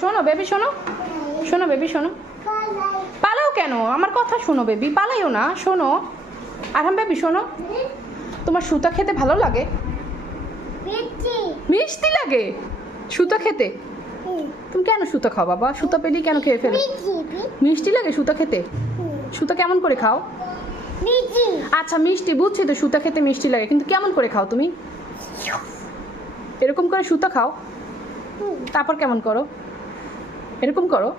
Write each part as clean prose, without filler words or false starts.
শোনো বেবি, শোনো শোনো বেবি, শোনো। পালাও কেন? আমার কথা শোনো বেবি, পালাইও না, শোনো। আরহাম বেবি শোনো, তোমার সুতা খেতে ভালো লাগে? মিষ্টি লাগে সুতা খেতে? তুমি কেন সুতা খাও বাবা? সুতা পেলেই কেন খেয়ে ফেলো? মিষ্টি লাগে সুতা খেতে? সুতা কেমন করে খাও? আচ্ছা মিষ্টি বুঝছি তো, সুতা খেতে মিষ্টি লাগে, কিন্তু কেমন করে খাও তুমি? এরকম করে সুতা খাও, তারপর কেমন করো? এরকম করো?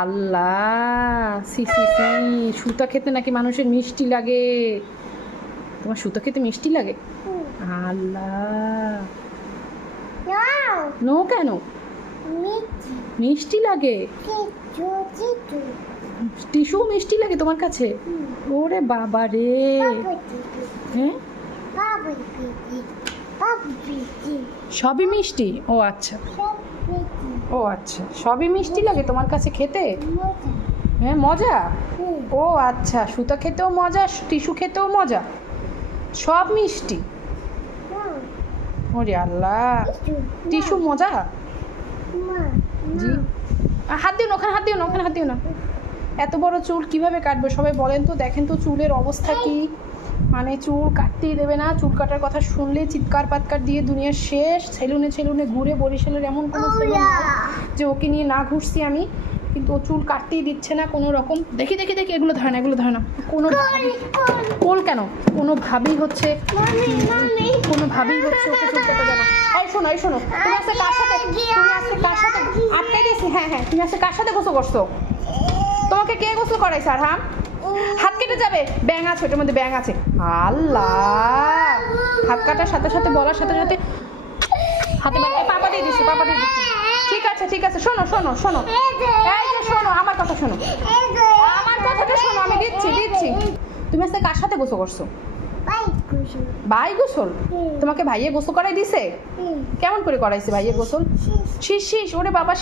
আল্লাহ, সি সি সি, সুতা খেতে নাকি মানুষের মিষ্টি লাগে? তোমার সুতা খেতে মিষ্টি লাগে? আল্লাহ, নো কেন? মিষ্টি লাগে? টিস্যু মিষ্টি লাগে তোমার কাছে? ওরে বাবা রে। হ্যাঁ, সবই মিষ্টি? ও আচ্ছা, ও আচ্ছা, সবই মিষ্টি লাগে তোমার কাছে খেতে? হ্যাঁ, মজা? ও আচ্ছা, সুতা খেতেও মজা, টিস্যু খেতেও মজা, সব মিষ্টি? ওরে আল্লাহ, টিস্যু মজা? জি, হাত দিও না ওখানে, হাত দিও না ওখানে, হাত দিও না। এত বড় চুল কিভাবে কাটবে সবাই বলেন তো? দেখেন তো চুলের অবস্থা কি, মানে চুল কাটতেই দেবে না। চুল কাটার কথা শুনলে চিৎকার পাতকার দিয়ে দুনিয়া শেষ। সেলুনে সেলুনে ঘুরে, বরিশালের এমন কোনো সেলুন যে ওকে নিয়ে না ঘুরছি আমি, কিন্তু ও চুল কাটতেই দিচ্ছে না কোনো রকম। দেখি দেখি দেখি, এগুলো ধরে না, এগুলো ধরে না। কোনো কোল কেন? কোনোভাবেই হচ্ছে, কোনোভাবেই হচ্ছে ওকে চুল কাটা যাবে। এই শোনো, এই শোনো, তুমি আজকে কার সাথে, তুমি আজকে কার সাথে আটকাই দিয়েছি? হ্যাঁ হ্যাঁ, তুমি আজকে কার সাথে গোসল করছো? তোমাকে কে গোসল করাইছে? আর হ্যাঁ, হাত কেটে যাবে, ব্যাঙ আছে ওটার মধ্যে, ব্যাঙ আছে। আল্লাহ, হাত কাটার সাথে সাথে, বলার সাথে সাথে হাতে পাপা দিয়ে দিচ্ছি, পাপা দিয়ে দিচ্ছি। ঠিক আছে ঠিক আছে, শোনো শোনো শোনো, এই যে শোনো, আমার কথা শোনো, আমার কথাটা শোনো, আমি দিচ্ছি দিচ্ছি। তুমি আজকে কার সাথে গোসল করছো? ভাই গোসল? তোমাকে ভাইয়ে গোসল করাই দিছে? কেমন করে করাইছে ভাইয়ে গোসল? শীষ শীষ, ওরে বাবা।